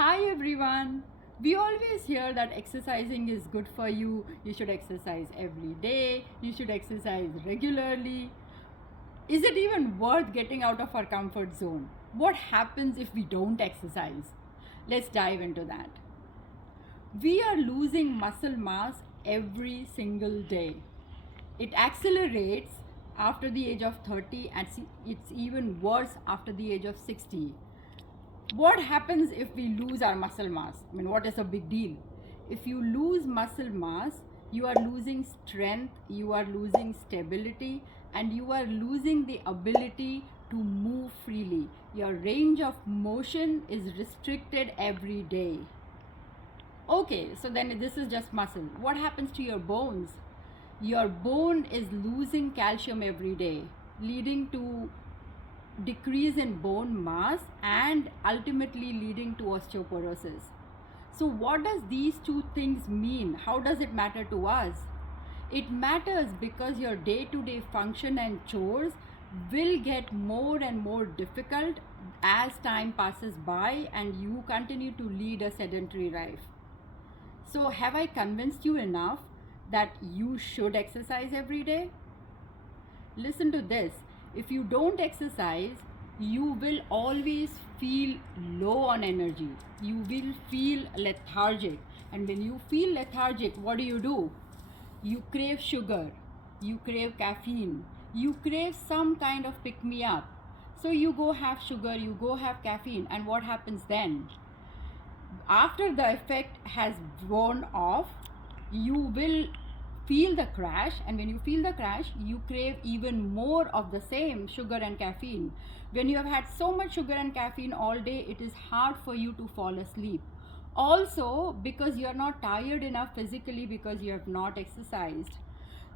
Hi everyone. We always hear that exercising is good for you. You should exercise every day. You should exercise regularly. Is it even worth getting out of our comfort zone? What happens if we don't exercise? Let's dive into that. We are losing muscle mass every single day. It accelerates after the age of 30 and it's even worse after the age of 60. What happens if we lose our muscle mass? I mean, what is a big deal? If you lose muscle mass, you are losing strength, you are losing stability, and you are losing the ability to move freely. Your range of motion is restricted every day. Okay, so then this is just muscle. What happens to your bones? Your bone is losing calcium every day, leading to decrease in bone mass and ultimately leading to osteoporosis. So what does these two things mean? How does it matter to us? It matters because your day-to-day function and chores will get more and more difficult as time passes by and you continue to lead a sedentary life. So have I convinced you enough that you should exercise every day? Listen to this. If you don't exercise, you will always feel low on energy. You will feel lethargic. And when you feel lethargic, what do? You crave sugar. You crave caffeine. You crave some kind of pick me up. So you go have sugar, you go have caffeine. And what happens then? After the effect has worn off, you will feel the crash, and when you feel the crash, you crave even more of the same sugar and caffeine. When you have had so much sugar and caffeine all day, it is hard for you to fall asleep. Also, because you are not tired enough physically because you have not exercised.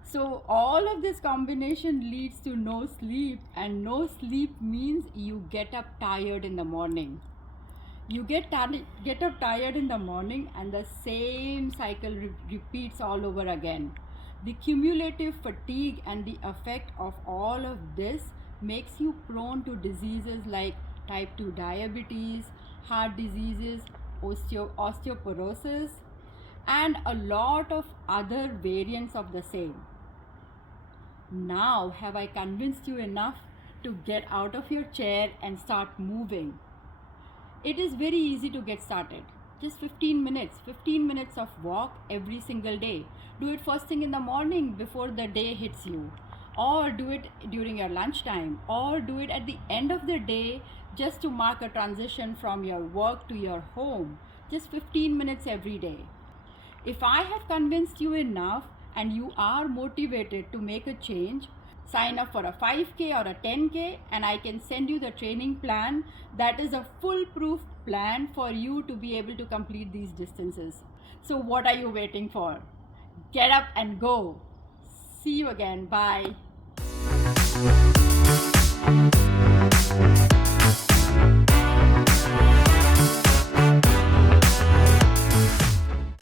So all of this combination leads to no sleep, and no sleep means you get up tired in the morning. You get up tired in the morning and the same cycle repeats all over again. The cumulative fatigue and the effect of all of this makes you prone to diseases like type 2 diabetes, heart diseases, osteoporosis, and a lot of other variants of the same. Now, have I convinced you enough to get out of your chair and start moving? It is very easy to get started. Just 15 minutes of walk every single day. Do it first thing in the morning before the day hits you, or do it during your lunchtime, or do it at the end of the day just to mark a transition from your work to your home. Just 15 minutes every day. If I have convinced you enough and you are motivated to make a change, sign up for a 5K or a 10K and I can send you the training plan that is a foolproof plan for you to be able to complete these distances. So what are you waiting for? Get up and go. See you again. Bye.